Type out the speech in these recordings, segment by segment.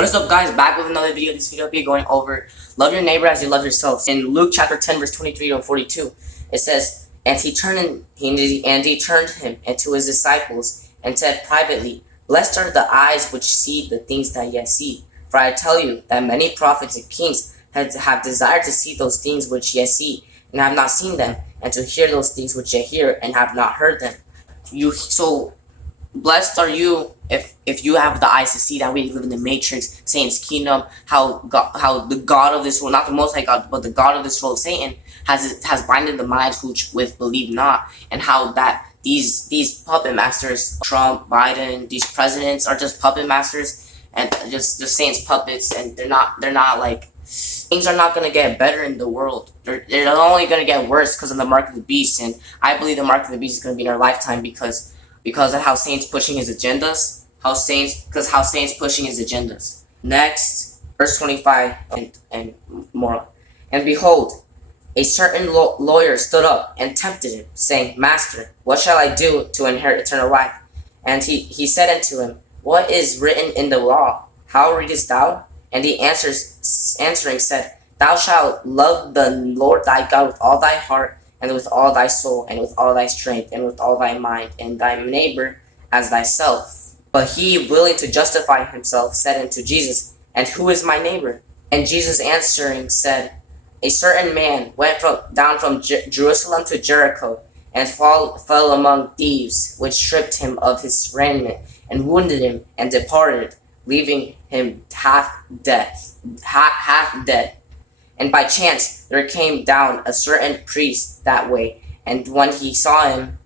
What is up, guys? Back with another video. This video will be going over love your neighbor as you love yourself. In Luke chapter 10 verse 23 to 42, it says, and he turned him into his disciples and said privately, blessed are the eyes which see the things that ye see. For I tell you that many prophets and kings have desired to see those things which ye see and have not seen them, and to hear those things which ye hear and have not heard them. So blessed are you if you have the eyes to see that we live in the Matrix, Satan's kingdom, how the God of this world, not the Most High God, but the God of this world, Satan, has blinded the minds which with believe not, and how that these puppet masters, Trump, Biden, these presidents are just puppet masters and just Satan's puppets, and they're not like, things are not gonna get better in the world. They're only gonna get worse because of the mark of the beast, and I believe the mark of the beast is gonna be in our lifetime because of how Satan's pushing his agendas. How Satan's pushing his agendas. Next, verse 25 and more. And behold, a certain lawyer stood up and tempted him, saying, Master, what shall I do to inherit eternal life? And he said unto him, what is written in the law? How readest thou? And he answering said, Thou shalt love the Lord thy God with all thy heart, and with all thy soul, and with all thy strength, and with all thy mind, and thy neighbor as thyself. But he, willing to justify himself, said unto Jesus, And who is my neighbor? And Jesus answering said, A certain man went down from Jerusalem to Jericho, and fell among thieves, which stripped him of his raiment, and wounded him, and departed, leaving him half dead. And by chance there came down a certain priest that way, and when he saw him,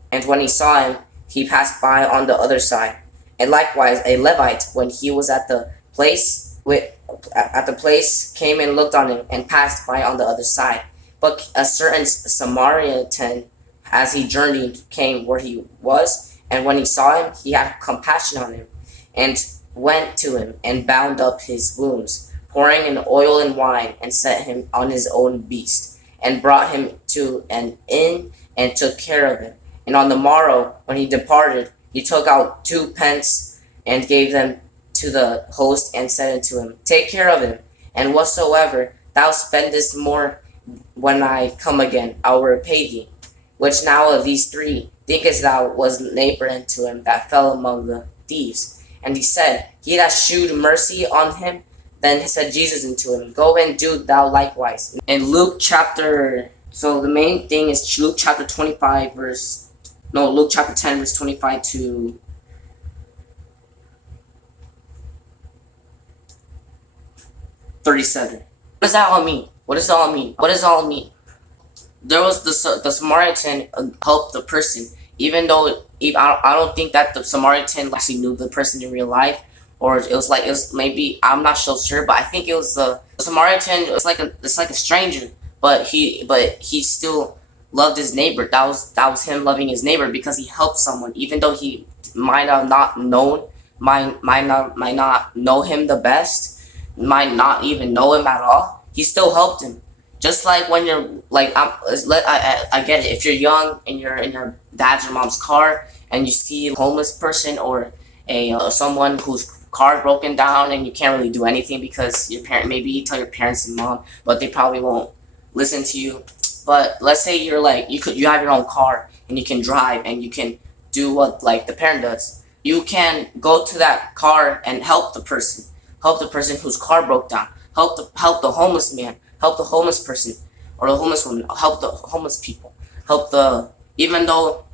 he passed by on the other side. And likewise a Levite, when he was at the place, came and looked on him, and passed by on the other side. But a certain Samaritan, as he journeyed, came where he was, and when he saw him, he had compassion on him, and went to him, and bound up his wounds, pouring in oil and wine, and set him on his own beast, and brought him to an inn, and took care of him. And on the morrow, when he departed, he took out 2 pence, and gave them to the host, and said unto him, Take care of him, and whatsoever thou spendest more, when I come again, I will repay thee. Which now of these 3 thinkest thou was neighbor unto him that fell among the thieves? And he said, He that shewed mercy on him. Then said Jesus unto him, Go and do thou likewise. In Luke chapter, so the main thing is Luke chapter 10 verse 25 to 37. What does that all mean? What does it all mean? There was the Samaritan helped the person, even though I don't think that the Samaritan actually knew the person in real life, or it was maybe, I'm not so sure, but I think it was the Samaritan. It's like a stranger, but he still loved his neighbor. That was him loving his neighbor because he helped someone, even though he might not know him the best, might not even know him at all. He still helped him. Just like when you're like, I get it. If you're young and you're in your dad's or mom's car and you see a homeless person or someone whose car broken down and you can't really do anything because maybe you tell your parents and mom, but they probably won't listen to you. But let's say you're like, you have your own car and you can drive and you can do what like the parent does. You can go to that car and help the person whose car broke down. Help the homeless man. Help the homeless person or the homeless woman. Help the homeless people. Even though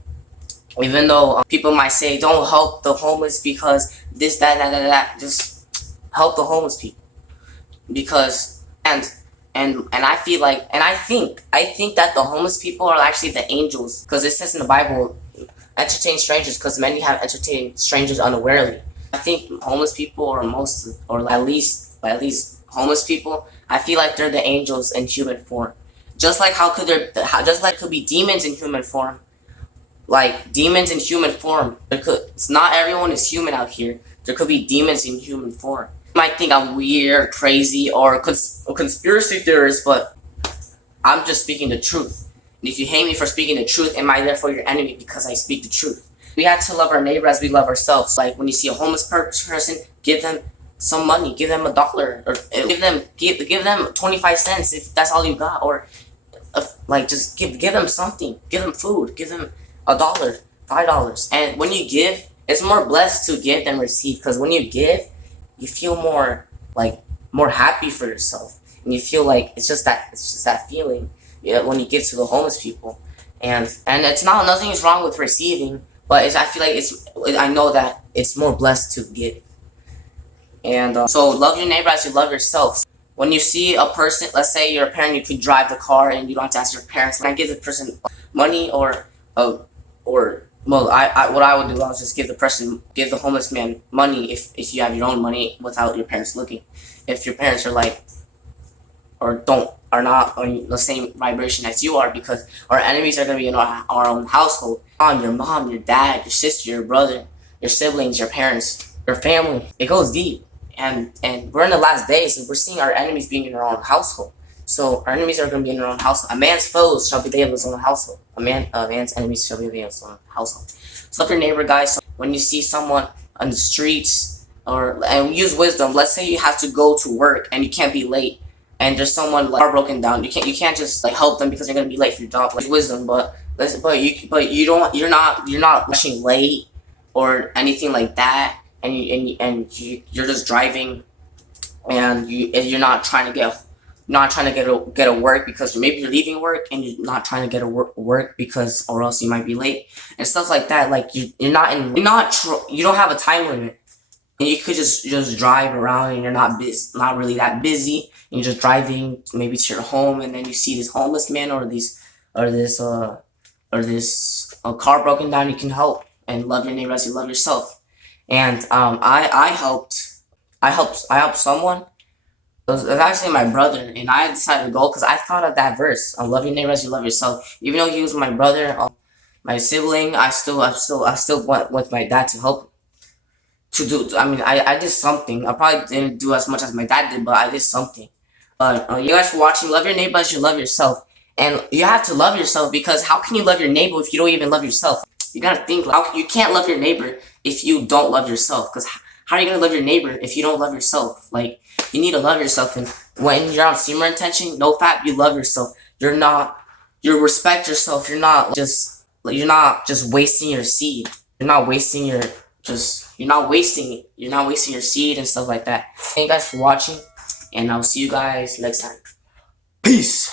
people might say don't help the homeless because this, that. Just help the homeless people, because and I feel like, and I think that the homeless people are actually the angels, because it says in the Bible, entertain strangers, because many have entertained strangers unawarely. I think homeless people, or at least homeless people, I feel like they're the angels in human form. Just like could be demons in human form. Like demons in human form. It's not everyone is human out here. There could be demons in human form. You might think I'm weird, crazy, or conspiracy theorist, but I'm just speaking the truth. And if you hate me for speaking the truth, am I therefore your enemy because I speak the truth? We have to love our neighbor as we love ourselves. Like when you see a homeless person, give them some money. Give them $1, or give them 25 cents if that's all you got, or like just give them something. Give them food. Give them $1, $5. And when you give, it's more blessed to give than receive, because when you give, you feel more happy for yourself, and you feel like it's just that feeling, yeah, when you give to the homeless people. And it's not, nothing is wrong with receiving, but I feel like I know that it's more blessed to give. And so love your neighbor as you love yourself. When you see a person, let's say you're a parent, you could drive the car and you don't have to ask your parents, can I give the person money, or well, what I would do, I'll just give the homeless man money if you have your own money without your parents looking. If your parents are like, are not on the same vibration as you are, because our enemies are going to be in our own household. Your mom, your dad, your sister, your brother, your siblings, your parents, your family. It goes deep. And we're in the last days, and we're seeing our enemies being in our own household. So our enemies are going to be in their own household. A man's foes shall be they of his own household. A man's enemies shall be of his own household. So love your neighbor, guys. So when you see someone on the streets, and use wisdom. Let's say you have to go to work and you can't be late, and there's someone like broken down. You can't just like help them because you're gonna be late for your job. Like wisdom, you're not rushing late or anything like that, and you're just driving, and you're not trying to get a work because maybe you're leaving work, and you're not trying to get a work because, or else you might be late and stuff like that. Like you don't have a time limit, and you could just drive around, and you're not really that busy, and you're just driving maybe to your home, and then you see this homeless man or this car broken down. You can help and love your neighbor as you love yourself. And I helped someone. It was actually my brother, and I decided to go because I thought of that verse. Love your neighbor as you love yourself. Even though he was my brother, my sibling, I still went with my dad to help. I did something. I probably didn't do as much as my dad did, but I did something. But you guys for watching. Love your neighbor as you love yourself. And you have to love yourself, because how can you love your neighbor if you don't even love yourself? You gotta think, you can't love your neighbor if you don't love yourself. Because how are you gonna love your neighbor if you don't love yourself? Like, you need to love yourself. And when you're on Semen Retention, NoFap, you love yourself. You respect yourself. You're not just wasting your seed. You're not wasting your seed and stuff like that. Thank you guys for watching, and I'll see you guys next time. Peace.